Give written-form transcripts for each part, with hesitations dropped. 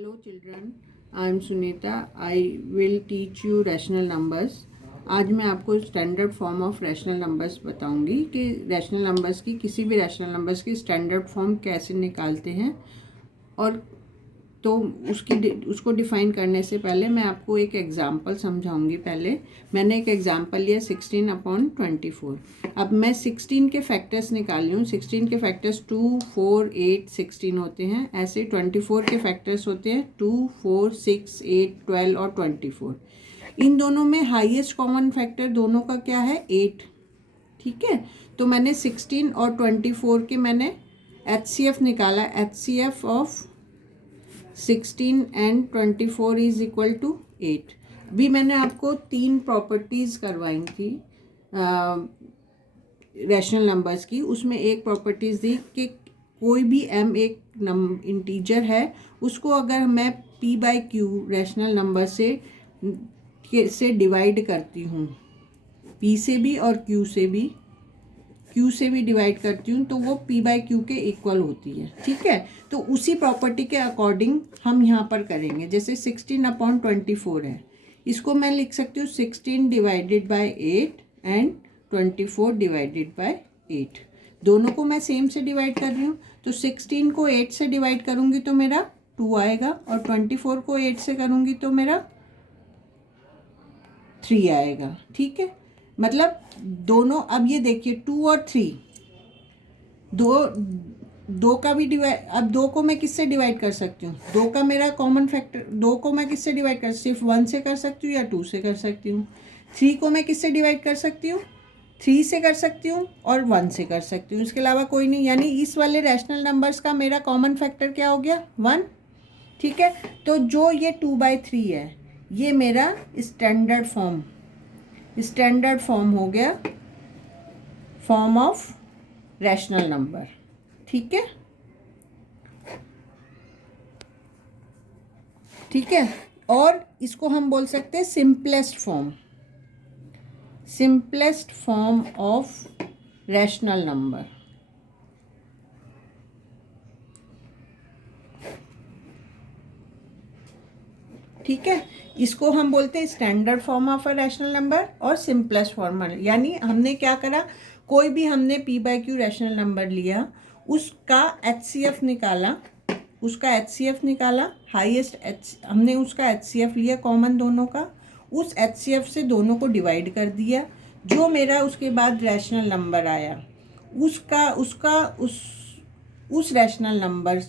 Hello children, I am Sunita. I will teach you rational numbers. आज मैं आपको standard form of rational numbers बताऊंगी कि rational numbers की किसी भी रैशनल नंबर्स की स्टैंडर्ड फॉर्म कैसे निकालते हैं। और तो उसको डिफ़ाइन करने से पहले मैं आपको एक एग्ज़ाम्पल समझाऊंगी। पहले मैंने एक एग्ज़ाम्पल लिया 16/24। अब मैं 16 के फैक्टर्स निकाल रही हूँ। 16 के फैक्टर्स 2, 4, 8, 16 होते हैं। ऐसे 24 के फैक्टर्स होते हैं 2, 4, 6, 8, 12 और 24। इन दोनों में हाईएस्ट कॉमन फैक्टर दोनों का क्या है? 8। ठीक है, तो मैंने 16 और 24 के मैंने HCF निकाला। HCF of 16 and 24 is equal to 8। अभी मैंने आपको 3 प्रॉपर्टीज़ करवाई थी रैशनल नंबर्स की। उसमें एक प्रॉपर्टीज़ दी कि कोई भी m एक इंटीजर है, उसको अगर मैं p/q रैशनल नंबर से डिवाइड करती हूँ, p से भी और q से भी डिवाइड करती हूँ, तो वो p/q के इक्वल होती है। ठीक है, तो उसी प्रॉपर्टी के अकॉर्डिंग हम यहाँ पर करेंगे। जैसे 16/24 है, इसको मैं लिख सकती हूँ 16 divided by 8 and 24 divided by 8। दोनों को मैं सेम से डिवाइड कर रही हूँ, तो 16 को 8 से डिवाइड करूँगी तो मेरा 2 आएगा, और 24 को 8 से करूँगी तो मेरा 3 आएगा। ठीक है, मतलब दोनों, अब ये देखिए 2 और 3, दो का भी डिवाइड, अब 2 को मैं किससे डिवाइड कर सकती हूँ? 2 का मेरा कॉमन फैक्टर, 2 को मैं किससे डिवाइड कर, सिर्फ 1 से कर सकती हूँ या 2 से कर सकती हूँ। 3 को मैं किससे डिवाइड कर सकती हूँ? 3 से कर सकती हूँ और 1 से कर सकती हूँ, इसके अलावा कोई नहीं। यानी इस वाले रैशनल नंबर्स का मेरा कॉमन फैक्टर क्या हो गया? 1। ठीक है, तो जो ये 2/3 है, ये मेरा स्टैंडर्ड फॉर्म हो गया, फॉर्म ऑफ रैशनल नंबर। ठीक है, ठीक है, और इसको हम बोल सकते हैं simplest form of rational number. ठीक है, इसको हम बोलते हैं standard form of a rational number और सिंपलेस्ट फॉर्म। यानी हमने क्या करा, कोई भी हमने p/q रैशनल नंबर लिया, उसका HCF निकाला, हाईएस्ट हमने उसका HCF लिया कॉमन दोनों का, उस HCF से दोनों को डिवाइड कर दिया। जो मेरा उसके बाद रैशनल नंबर आया, उस रैशनल नंबर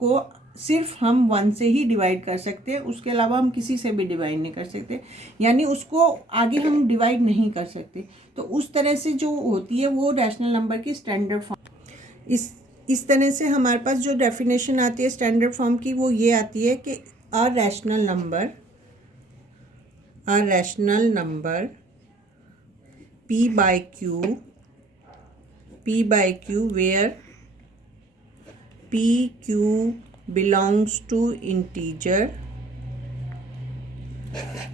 को सिर्फ हम 1 से ही डिवाइड कर सकते हैं, उसके अलावा हम किसी से भी डिवाइड नहीं कर सकते। यानी उसको आगे हम डिवाइड नहीं कर सकते। तो उस तरह से जो होती है वो रैशनल नंबर की स्टैंडर्ड फॉर्म। इस तरह से हमारे पास जो डेफिनेशन आती है स्टैंडर्ड फॉर्म की, वो ये आती है कि अ rational number p/q where pq belongs to integer,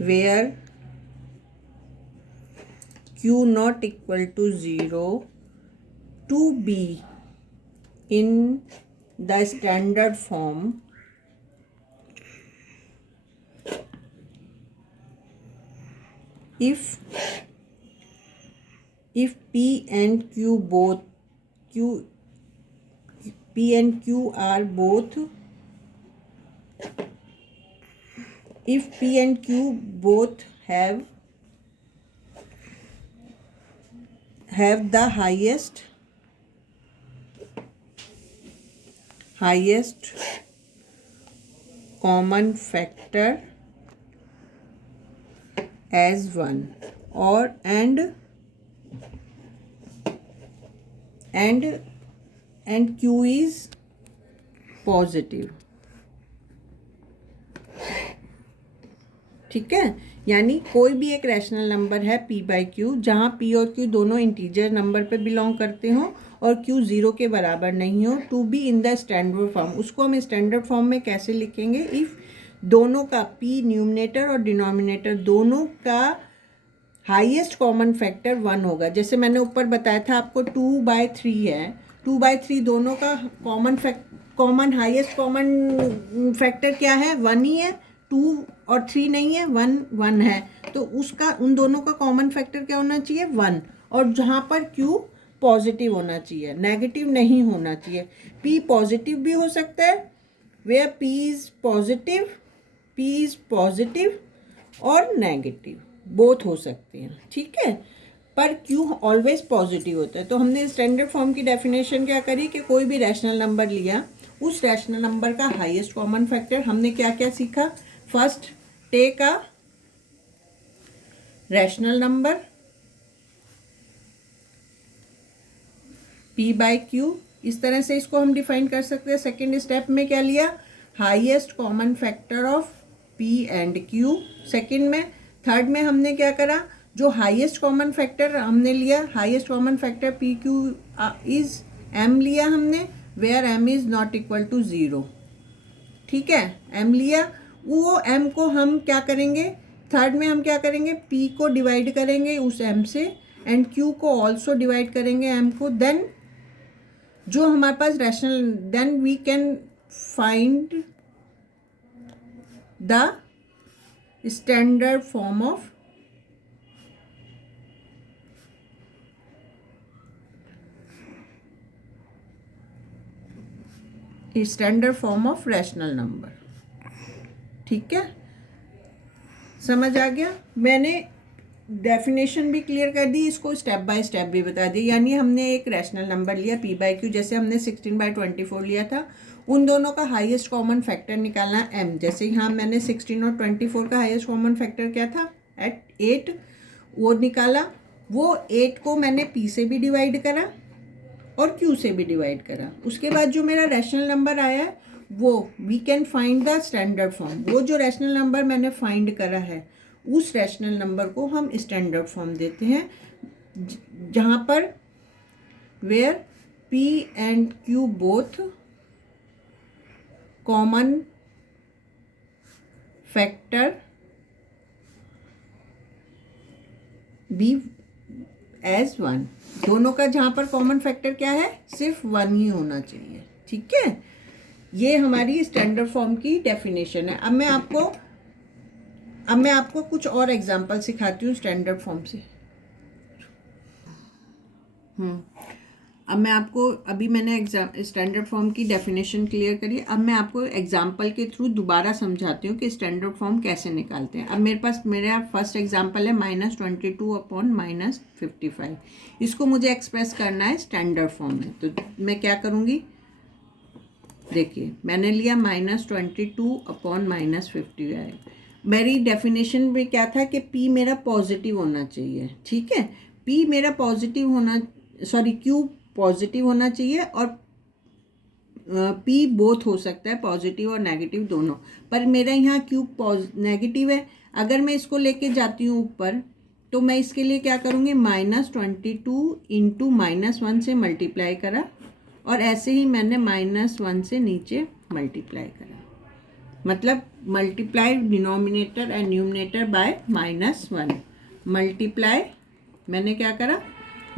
where q not equal to 0, to be in the standard form if p and q are both, if p and q both have the highest common factor as 1, or and q is positive. ठीक है, यानी कोई भी एक rational number है p/q, जहाँ p और q दोनों इंटीजर नंबर पे बिलोंग करते हो और q 0 के बराबर नहीं हो, to be in the standard form. उसको हम स्टैंडर्ड फॉर्म में कैसे लिखेंगे? इफ़ दोनों का p न्यूमरेटर और डिनोमिनेटर दोनों का हाईएस्ट कॉमन फैक्टर 1 होगा। जैसे मैंने ऊपर बताया था आपको 2/3 है, 2/3 दोनों का कॉमन हाईएस्ट कॉमन फैक्टर क्या है? 1 ही है, 2 और 3 नहीं है, 1 है, तो उसका उन दोनों का कॉमन फैक्टर क्या होना चाहिए? 1। और जहाँ पर Q पॉजिटिव होना चाहिए, नेगेटिव नहीं होना चाहिए। P पॉजिटिव भी हो सकता है, वेयर P इज पॉजिटिव और नेगेटिव बोथ हो सकते हैं, ठीक है, पर Q ऑलवेज पॉजिटिव होता है। तो हमने स्टैंडर्ड फॉर्म की डेफिनेशन क्या करी कि कोई भी रैशनल नंबर लिया, उस रैशनल नंबर का हाईएस्ट कॉमन फैक्टर, हमने क्या क्या सीखा? First, take a rational number P/Q, इस तरह से इसको हम डिफाइन कर सकते हैं। सेकेंड स्टेप में क्या लिया? Highest common factor of P and Q second में। थर्ड में हमने क्या करा? जो हाईएस्ट कॉमन फैक्टर हमने लिया, highest common factor PQ is M लिया हमने, where M is not equal to 0, ठीक है, M लिया। वो M को हम क्या करेंगे? थर्ड में हम क्या करेंगे? P को डिवाइड करेंगे उस M से एंड Q को ऑल्सो डिवाइड करेंगे M को। देन जो हमारे पास rational, then we can find the standard form of rational number, ठीक है, समझ आ गया? मैंने डेफिनेशन भी क्लियर कर दी, इसको स्टेप बाय स्टेप भी बता दी। यानी हमने एक रैशनल नंबर लिया P/Q, जैसे हमने 16/24 लिया था, उन दोनों का हाईएस्ट कॉमन फैक्टर निकालना है M। जैसे यहाँ मैंने 16 और 24 का हाईएस्ट कॉमन फैक्टर क्या था? 8, वो निकाला। वो 8 को मैंने P से भी डिवाइड करा और Q से भी डिवाइड करा। उसके बाद जो मेरा रैशनल नंबर आया वो we can find the standard form. वो जो रैशनल नंबर मैंने फाइंड करा है, उस रैशनल नंबर को हम स्टैंडर्ड फॉर्म देते हैं, जहाँ पर where P and Q both common factor be as 1। दोनों का जहाँ पर कॉमन फैक्टर क्या है? सिर्फ 1 ही होना चाहिए, ठीक है। ये हमारी स्टैंडर्ड फॉर्म की डेफिनेशन है। अब मैं आपको कुछ और एग्जांपल सिखाती हूँ स्टैंडर्ड फॉर्म से। अब मैं आपको, अभी मैंने स्टैंडर्ड फॉर्म की डेफिनेशन क्लियर करी, अब मैं आपको एग्जांपल के थ्रू दोबारा समझाती हूँ कि स्टैंडर्ड फॉर्म कैसे निकालते हैं। अब मेरे पास मेरा फर्स्ट एग्जांपल है -22/-55। इसको मुझे एक्सप्रेस करना है स्टैंडर्ड फॉर्म में, तो मैं क्या करूँगी? देखिए, मैंने लिया -22/-55। मेरी डेफिनेशन में क्या था कि P मेरा पॉजिटिव होना चाहिए, ठीक है, P मेरा पॉजिटिव होना, Q पॉजिटिव होना चाहिए और P बोथ हो सकता है, पॉजिटिव और नेगेटिव दोनों, पर मेरा यहाँ Q नेगेटिव है। अगर मैं इसको लेके जाती हूँ ऊपर, तो मैं इसके लिए क्या करूँगी? -22 इंटू -1 से मल्टीप्लाई करा और ऐसे ही मैंने -1 से नीचे मल्टीप्लाई करा, मतलब multiply denominator and numerator bye -1। Multiply, मैंने क्या करा?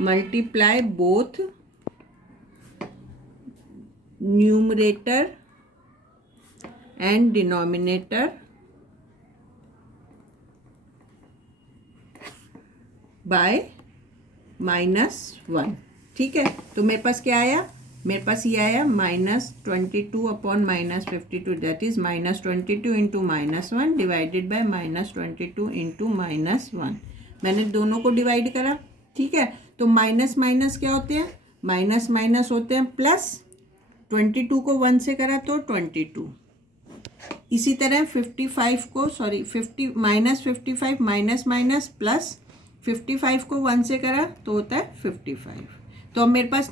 Multiply both numerator and denominator by -1, ठीक है। तो मेरे पास क्या आया? मेरे पास ये आया -22/-52, that is -22 into -1 divided by -22 into -1। मैंने दोनों को डिवाइड करा, ठीक है। तो माइनस माइनस क्या होते हैं? माइनस माइनस होते हैं प्लस। 22 को 1 से करा तो 22। इसी तरह 55 को -55 माइनस माइनस प्लस 55 को 1 से करा तो होता है 55। तो अब मेरे पास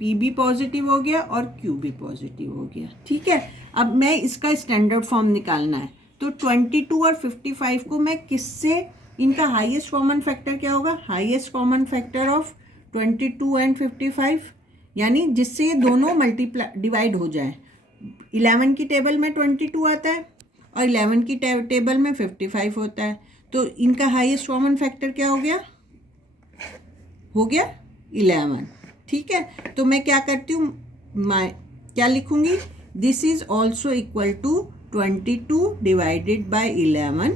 P भी पॉजिटिव हो गया और Q भी पॉजिटिव हो गया, ठीक है। अब मैं इसका स्टैंडर्ड फॉर्म निकालना है, तो 22 और 55 को मैं किससे, इनका हाईएस्ट कॉमन फैक्टर क्या होगा? Highest common factor of 22 and 55, यानी जिससे ये दोनों मल्टीप्लाई डिवाइड हो जाए। 11 की टेबल में 22 आता है और 11 की टेबल में 55 होता है, तो इनका हाईएस्ट कॉमन फैक्टर क्या हो गया? 11, ठीक है, तो मैं क्या करती हूँ, मैं क्या लिखूँगी, this is also equal to 22 divided by 11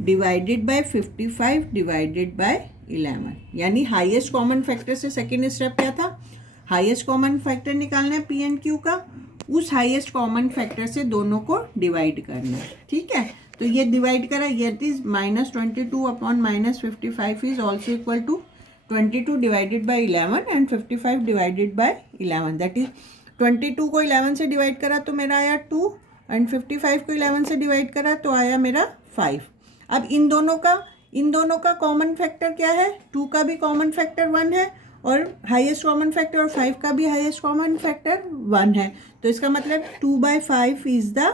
divided by 55 divided by 11, यानी हाईएस्ट कॉमन फैक्टर से सेकेंड स्टेप क्या था, हाईएस्ट कॉमन फैक्टर निकालना है पी एंड क्यू का, उस हाईएस्ट कॉमन फैक्टर से दोनों को डिवाइड करना है। ठीक है, तो ये डिवाइड करा, ये is -22 upon -55 is also equal to 22 divided by 11 and 55 divided by 11, that is 22 को 11 से डिवाइड करा तो मेरा आया 2 एंड 55 को 11 से डिवाइड करा तो आया मेरा 5। अब इन दोनों का कॉमन फैक्टर क्या है, 2 का भी कॉमन फैक्टर 1 है और हाईएस्ट कॉमन फैक्टर और 5 का भी हाईएस्ट कॉमन फैक्टर 1 है, तो इसका मतलब 2/5 is the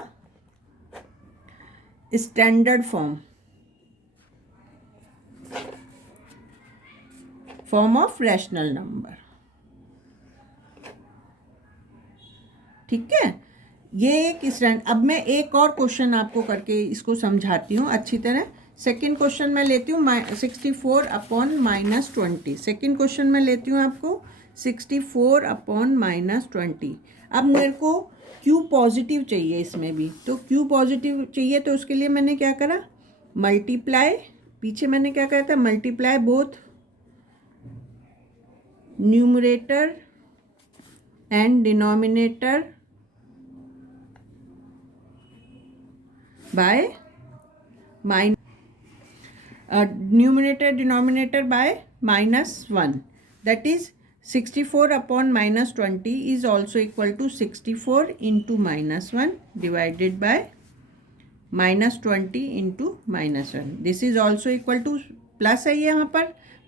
standard form of rational number. ठीक है, ये एक स्टैंड। अब मैं एक और क्वेश्चन आपको करके इसको समझाती हूँ अच्छी तरह। सेकंड क्वेश्चन मैं लेती हूँ 64 अपॉन -20। सेकंड क्वेश्चन मैं लेती हूँ आपको 64 अपॉन -20। अब मेरे को Q पॉजिटिव चाहिए इसमें भी, तो Q पॉजिटिव चाहिए तो उसके लिए मैंने क्या करा, मल्टीप्लाई, पीछे मैंने क्या करा था, multiply both numerator and denominator by numerator denominator by -1, that is 64 upon -20 is also equal to 64 into -1 divided by -20 into -1. This is also equal to plus है, यहाँ पर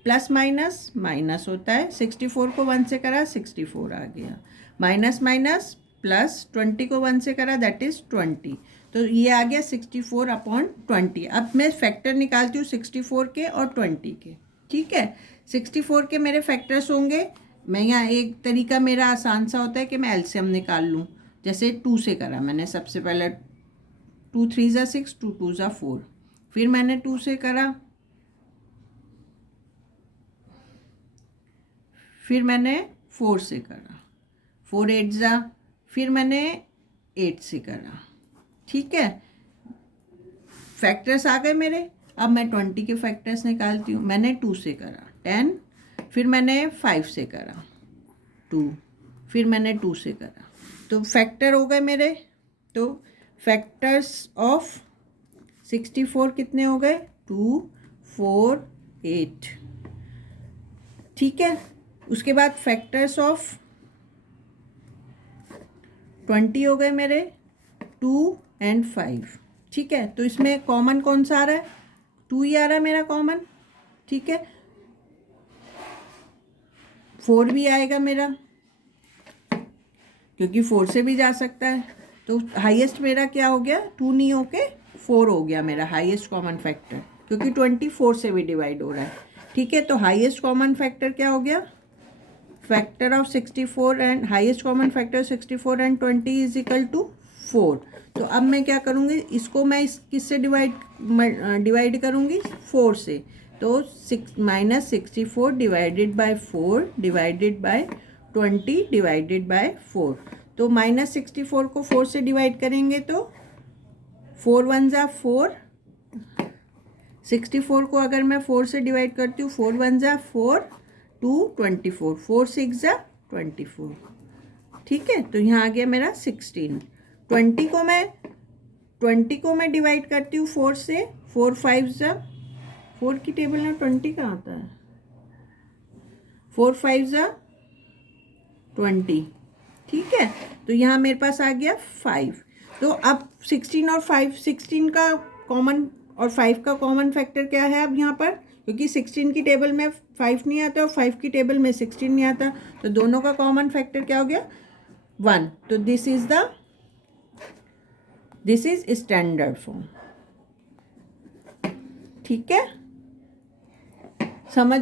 प्लस माइनस माइनस होता है, 64 को 1 से करा 64 आ गया, माइनस माइनस प्लस 20 को 1 से करा दैट इज 20, तो ये आ गया 64 अपॉन 20। अब मैं फैक्टर निकालती हूँ 64 के और 20 के। ठीक है, 64 के मेरे फैक्टर्स होंगे, मैं यहाँ एक तरीका मेरा आसान सा होता है कि मैं एलसीएम निकाल लूँ, जैसे 2 से करा मैंने सबसे पहले, 2 3 ज़ा 6, 2 2 ज़ा 4, फिर मैंने 2 से करा, फिर मैंने 4 से करा, 4 8 ज़ा, फिर मैंने 8 से करा। ठीक है, फैक्टर्स आ गए मेरे। अब मैं 20 के फैक्टर्स निकालती हूँ। मैंने 2 से करा 10, फिर मैंने 5 से करा 2, फिर मैंने 2 से करा, तो फैक्टर हो गए मेरे। तो फैक्टर्स ऑफ 64 कितने हो गए, 2 4 8। ठीक है, उसके बाद फैक्टर्स ऑफ 20 हो गए मेरे, 2 एंड 5। ठीक है, तो इसमें कॉमन कौन सा आ रहा है, 2 ही आ रहा है मेरा कॉमन। ठीक है, 4 भी आएगा मेरा, क्योंकि 4 से भी जा सकता है, तो हाईएस्ट मेरा क्या हो गया, 2 नहीं होके 4 हो गया मेरा हाईएस्ट कॉमन फैक्टर, क्योंकि 24 से भी डिवाइड हो रहा है। ठीक है, तो हाईएस्ट कॉमन फैक्टर क्या हो गया, factor of 64 and highest common factor 64 and 20 is equal to 4। तो अब मैं क्या करूँगी, इसको मैं किससे डिवाइड करूँगी, 4 से, तो -64 divided by 4 divided by 20 divided by 4। तो -64 को 4 से डिवाइड करेंगे तो 4 1 ज़ा 4, 64 को अगर मैं 4 से डिवाइड करती हूँ, 4 1 ज़ा 4, 2 24, 4 6 ज़ा 24। ठीक है, तो यहाँ आ गया मेरा 16। 20 को मैं डिवाइड करती हूँ 4 से, 4 5 ज़ा, 4 की टेबल में 20 कहाँ आता है, 4 5 ज़ा 20। ठीक है, तो यहाँ मेरे पास आ गया 5। तो अब 16 और 5, 16 का कॉमन और 5 का कॉमन फैक्टर क्या है अब यहाँ पर, क्योंकि 16 की टेबल में 5 नहीं आता और 5 की टेबल में 16 नहीं आता, तो दोनों का कॉमन फैक्टर क्या हो गया, 1। तो दिस इज स्टैंडर्ड फॉर्म। ठीक है,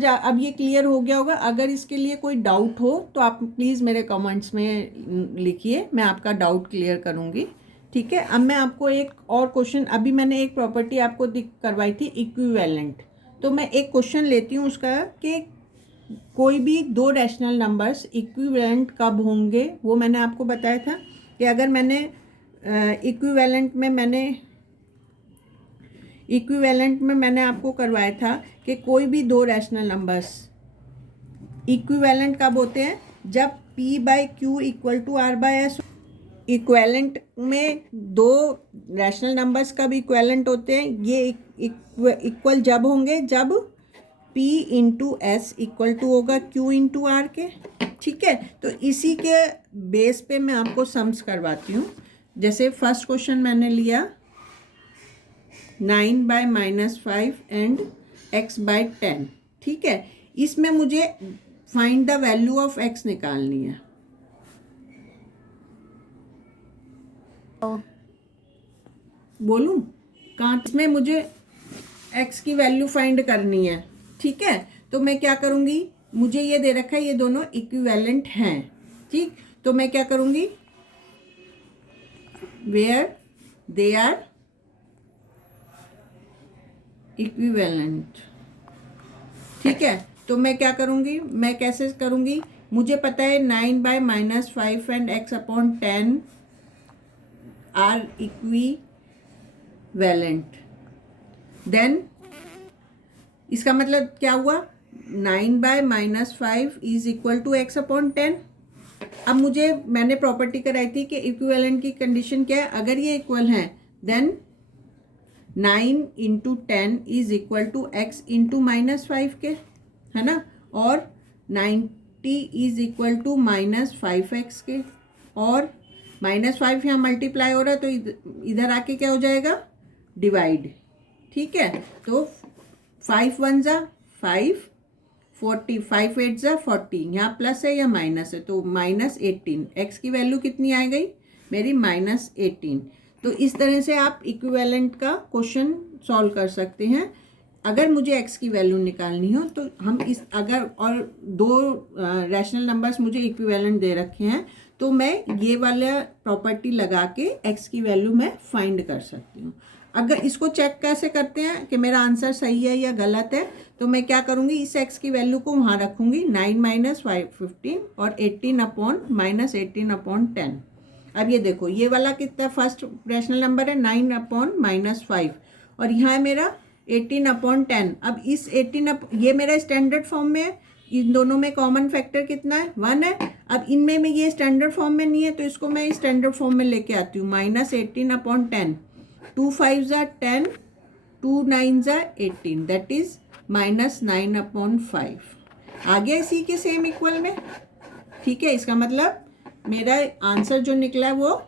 अब ये क्लियर हो गया होगा। अगर इसके लिए कोई डाउट हो तो आप प्लीज़ मेरे कमेंट्स में लिखिए, मैं आपका डाउट क्लियर करूँगी। ठीक है, अब मैं आपको एक और क्वेश्चन, अभी मैंने एक प्रॉपर्टी आपको करवाई थी इक्विवेलेंट, तो मैं एक क्वेश्चन लेती हूँ उसका कि कोई भी दो रैशनल नंबर्स इक्विवेलेंट कब होंगे वो मैंने आपको बताया था कि अगर मैंने इक्विवेलेंट में मैंने आपको करवाया था कि कोई भी दो रैशनल नंबर्स इक्विवेलेंट कब होते हैं, जब P/Q equal to R/S। Equivalent में दो रैशनल नंबर्स कब इक्वेलेंट होते हैं, ये इक्वल जब होंगे जब P into s equal to होगा Q इंटू आर के। ठीक है, तो इसी के बेस पे मैं आपको सम्स करवाती हूँ। जैसे फर्स्ट क्वेश्चन मैंने लिया 9/-5 एंड x/10। ठीक है, इसमें मुझे find the value of x निकालनी है। बोलूं कहाँ, इसमें मुझे x की वैल्यू फाइंड करनी है। ठीक है, तो मैं क्या करूंगी, मुझे ये दे रखा है ये दोनों इक्विवेलेंट हैं। ठीक, तो मैं क्या करूंगी, वेयर दे आर इक्विवेलेंट। ठीक है, तो मैं क्या करूंगी, मैं कैसे करूंगी, मुझे पता है 9/-5 and x/10 are equivalent. Then इसका मतलब क्या हुआ, 9/-5 इज इक्वल टू x/10। अब मैंने प्रॉपर्टी कराई थी कि इक्विवेलेंट की कंडीशन क्या है, अगर ये इक्वल है then 9 into 10 is equal to x into -5 के, है ना, और 90 इज इक्वल टू -5x के, और -5 यहाँ मल्टीप्लाई हो रहा है तो इधर आके क्या हो जाएगा, डिवाइड। ठीक है, तो 5 1 जा 5, 40, 5 8 जा 40, यहाँ प्लस है या माइनस है तो -18। x की वैल्यू कितनी आ गई मेरी, -18। तो इस तरह से आप इक्विवेलेंट का क्वेश्चन सॉल्व कर सकते हैं। अगर मुझे x की वैल्यू निकालनी हो तो हम इस, अगर और दो रैशनल नंबर्स मुझे इक्विवेलेंट दे रखे हैं तो मैं ये वाला प्रॉपर्टी लगा के x की वैल्यू मैं फाइंड कर सकती हूँ। अगर इसको चेक कैसे करते हैं कि मेरा आंसर सही है या गलत है, तो मैं क्या करूँगी, इस x की वैल्यू को वहाँ रखूँगी 9 - 5 15 और 18/-10। अब ये देखो ये वाला कितना फर्स्ट रैशनल नंबर है 9/-5 और यहाँ है मेरा 18/10। अब इस 18 ये मेरा स्टैंडर्ड फॉर्म में है, इन दोनों में कॉमन फैक्टर कितना है, 1 है। अब इनमें में ये स्टैंडर्ड फॉर्म में नहीं है तो इसको मैं स्टैंडर्ड फॉर्म में लेके आती हूँ, -18/10, 2 5 जा 10, 2 9 जा 18, दैट इज -9/5। आ गया इसी के सेम इक्वल में। ठीक है, इसका मतलब मेरा आंसर जो निकला है वो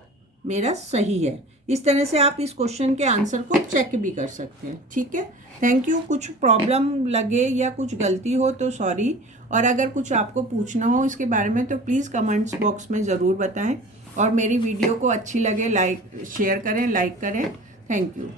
मेरा सही है। इस तरह से आप इस क्वेश्चन के आंसर को चेक भी कर सकते हैं। ठीक है, थैंक यू। कुछ प्रॉब्लम लगे या कुछ गलती हो तो सॉरी, और अगर कुछ आपको पूछना हो इसके बारे में तो प्लीज़ कमेंट्स बॉक्स में ज़रूर बताएं, और मेरी वीडियो को अच्छी लगे शेयर करें, लाइक करें। Thank you.